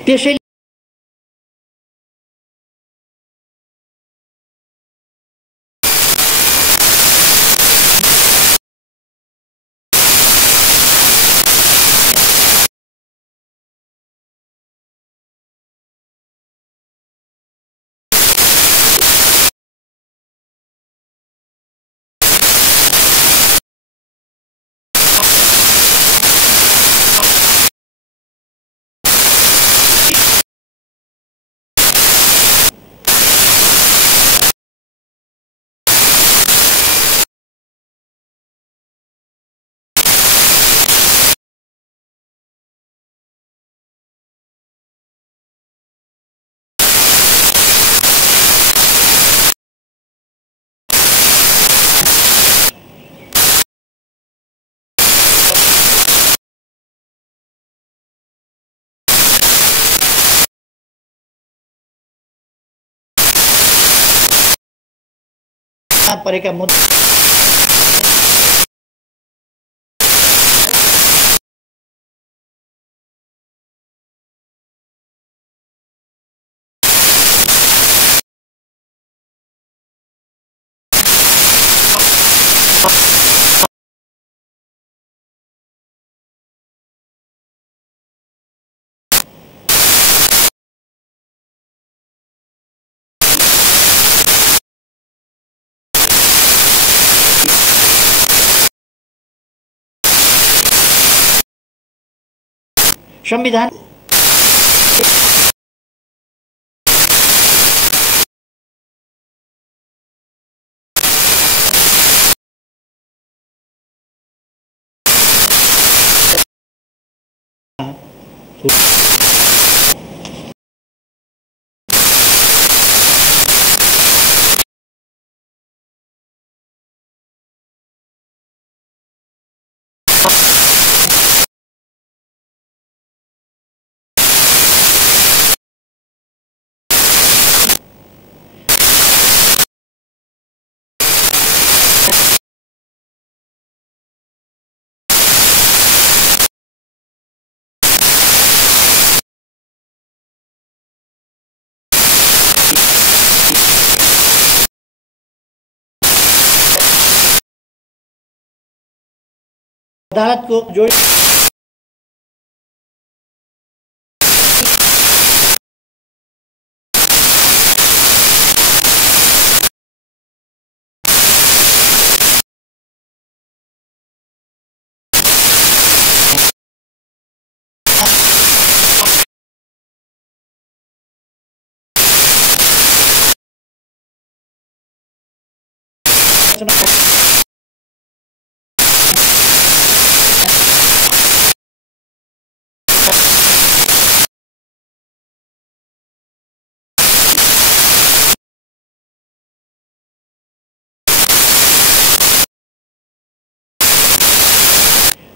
त्यसैले परेका मुद्दा संविधान अदालत को जोड़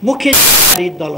मुख्य दल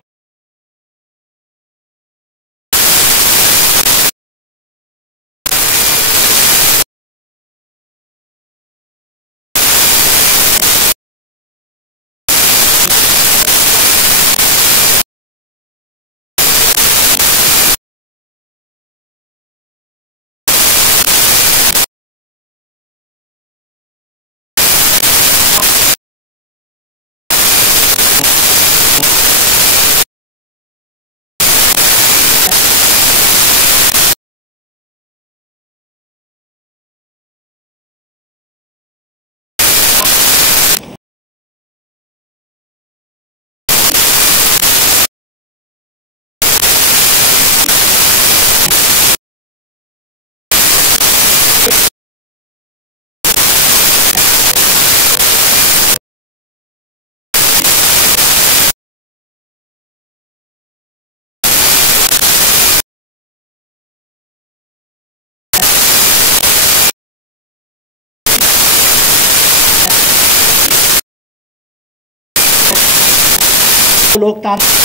लोकतांत्रिक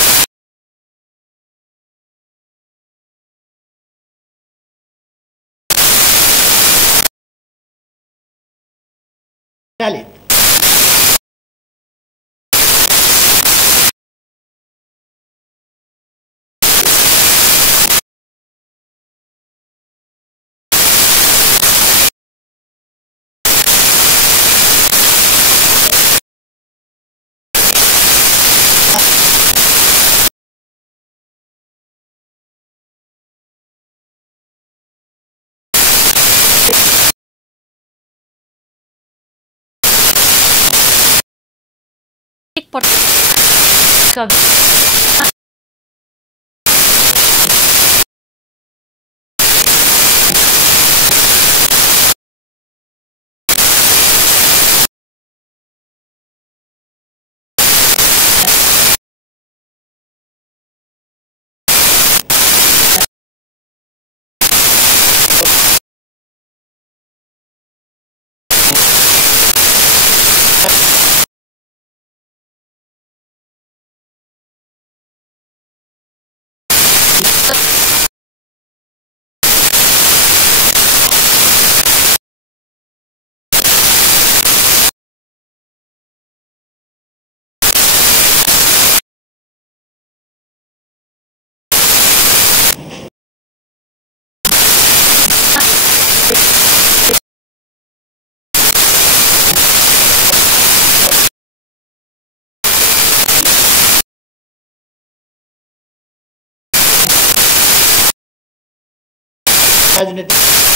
राजनीतिक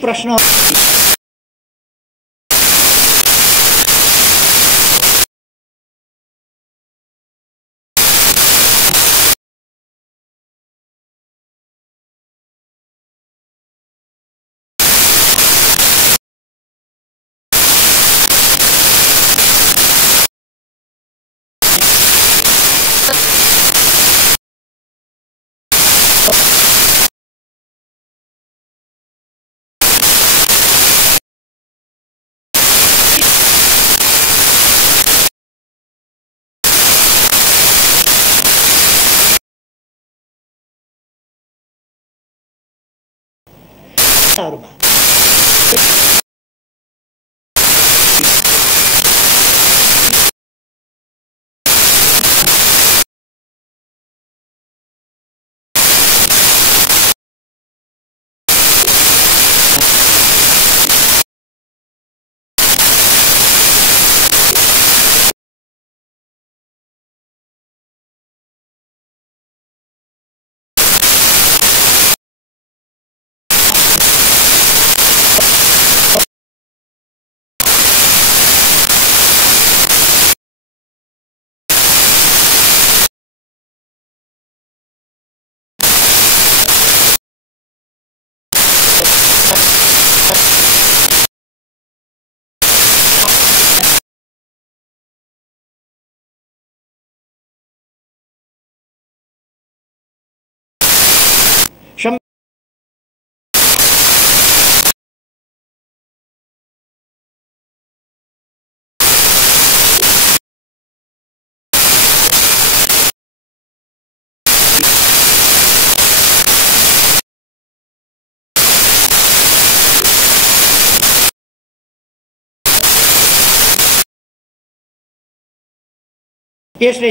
प्रश्न यसले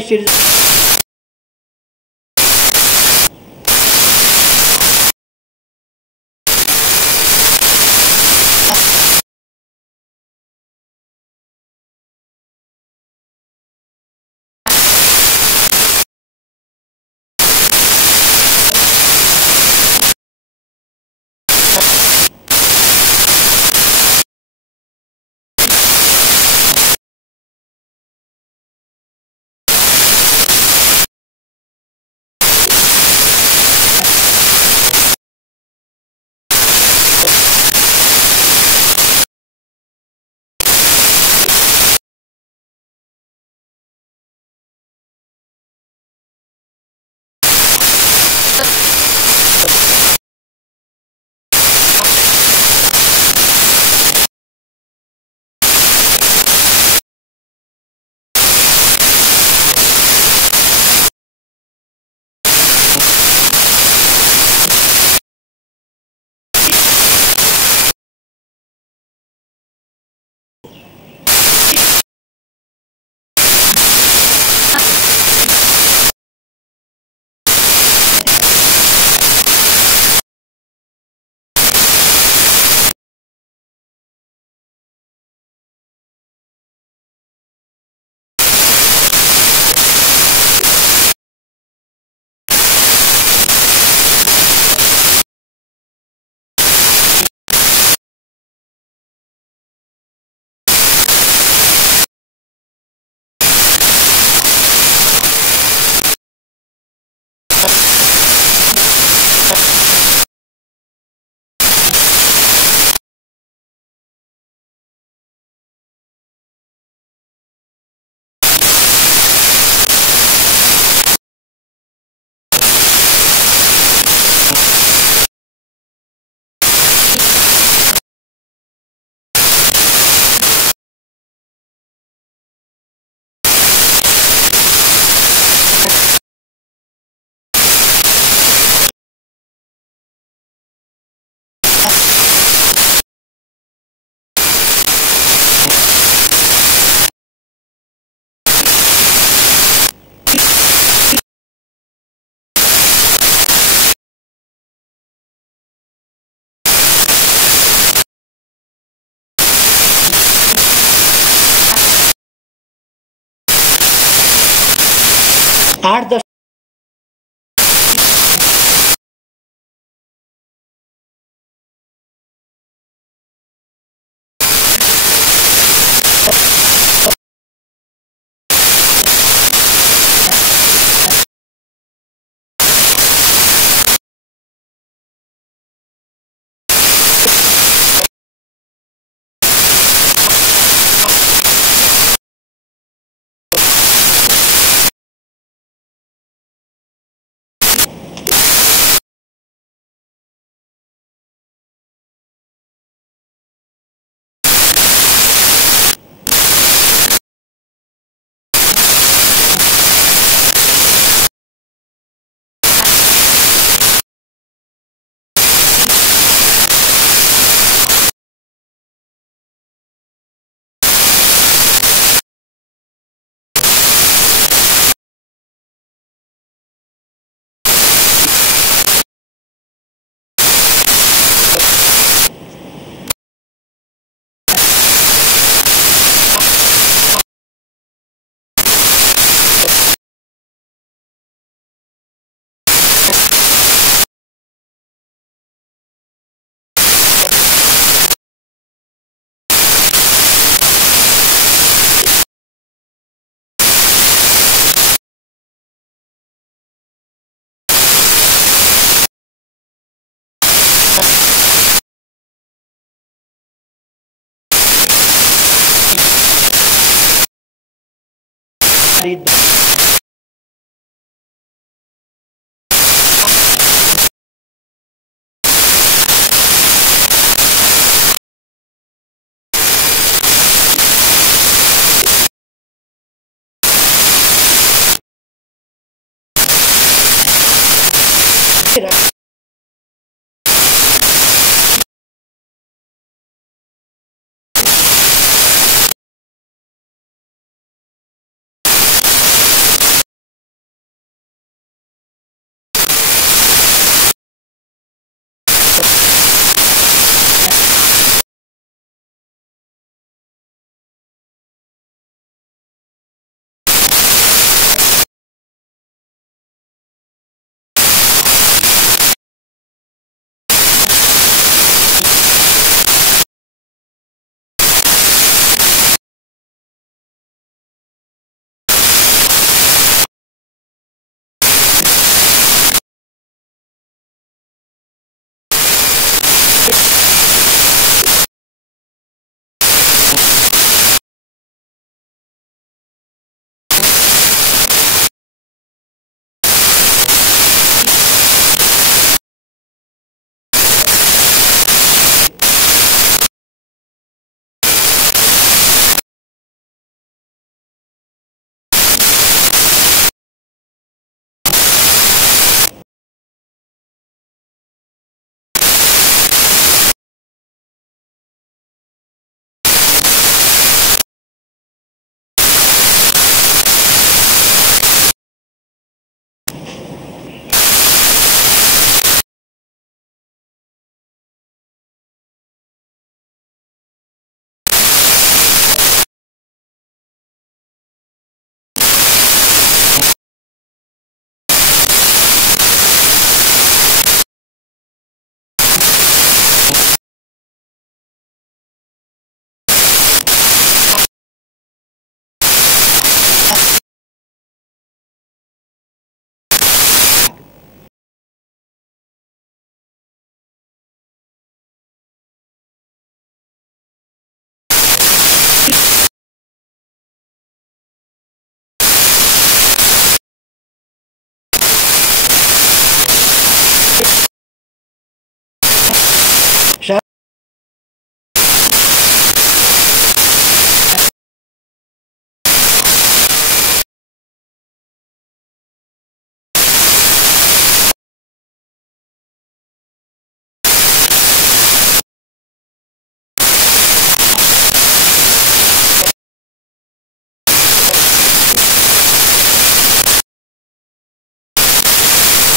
8-10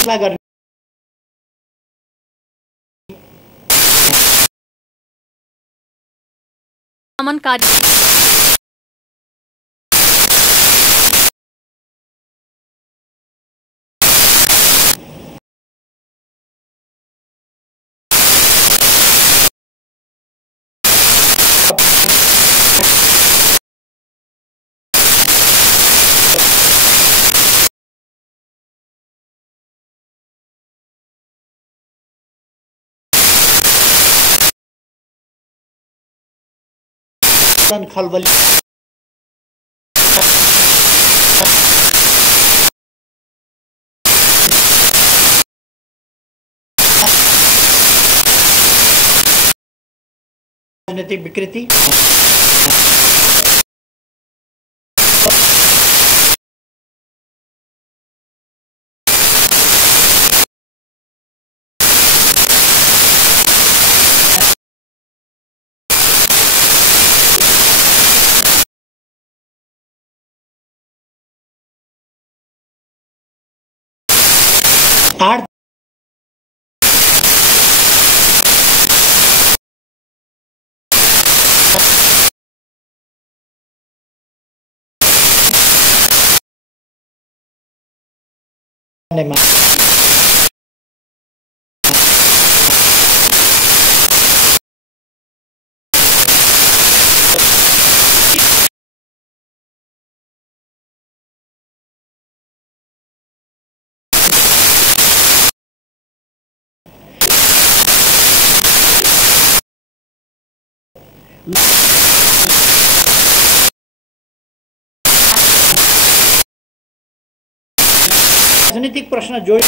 फैसला गर्ने दमनकारी खलबली राजनीतिक विकृति आठ राजनीतिक प्रश्न जोड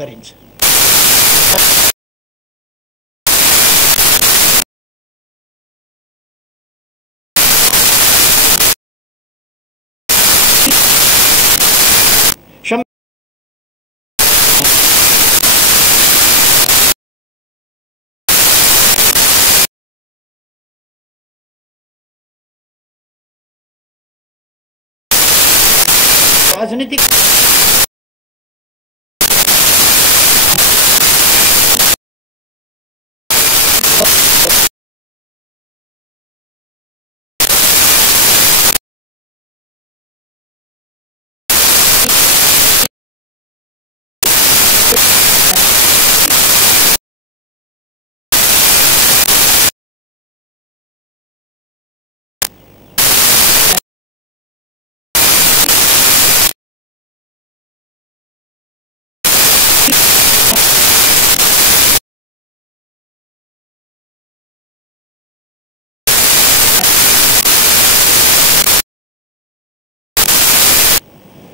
गरिन्छ। राजनीतिक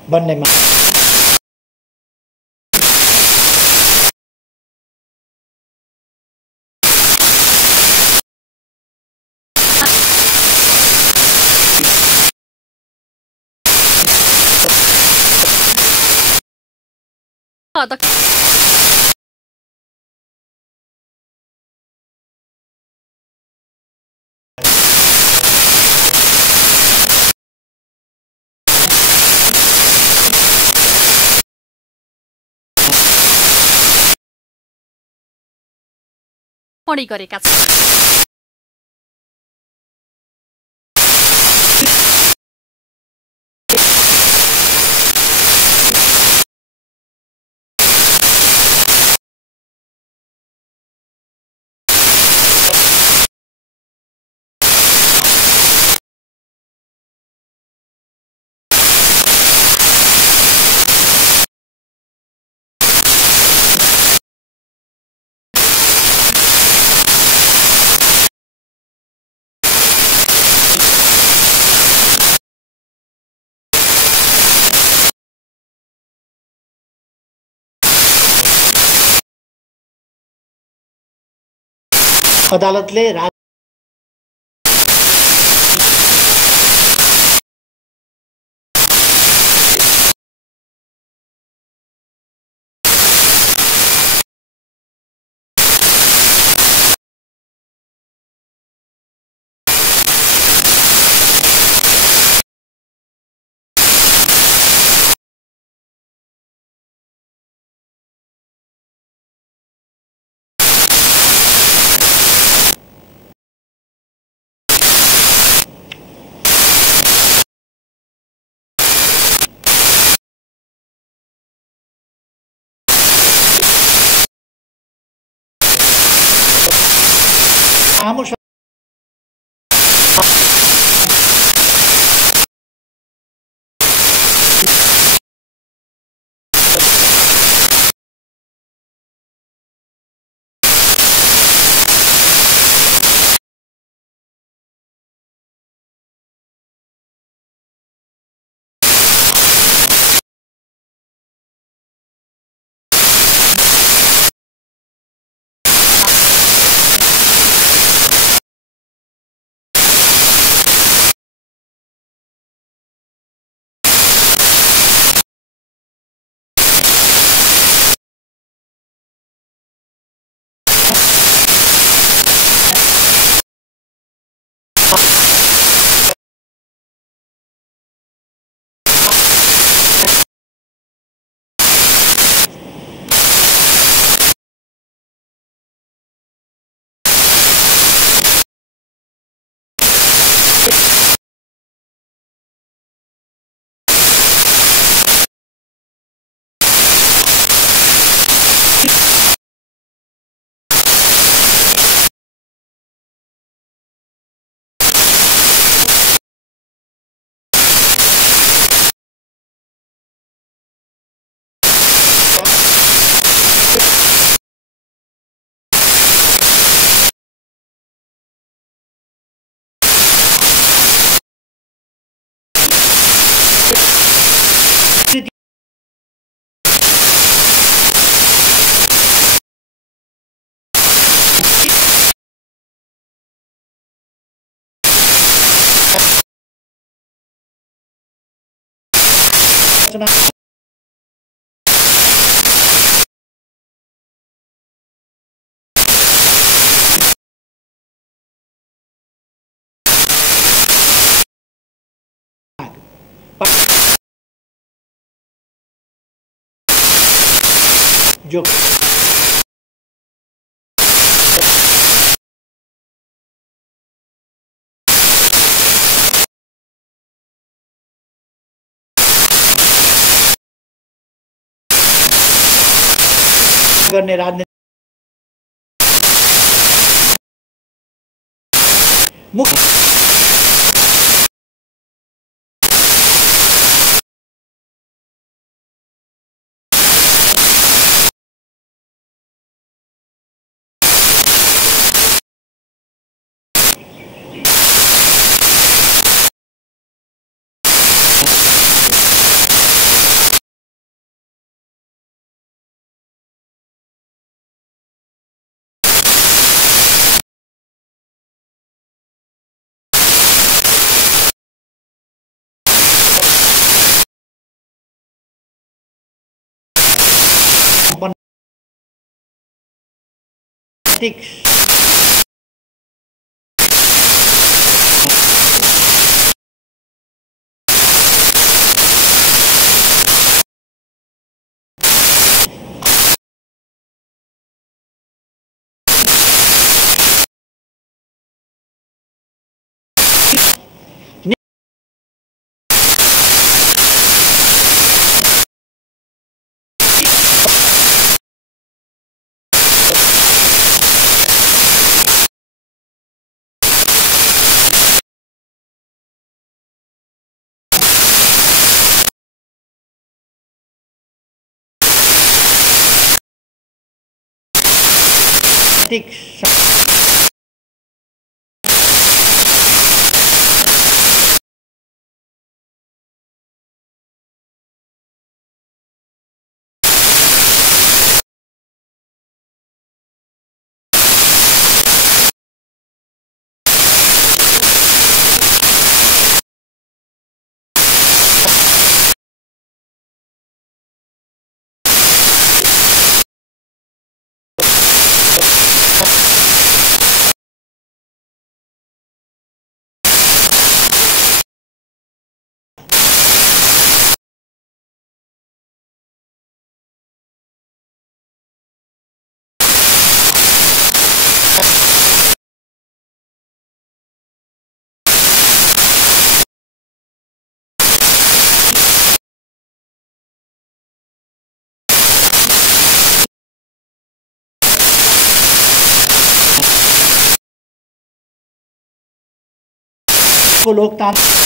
भन्नेमा पढी गरेका छन्। अदालतले आमुष जो गर्ने राजनीति मुख्य लोकतांत्रिक अध्यक्ष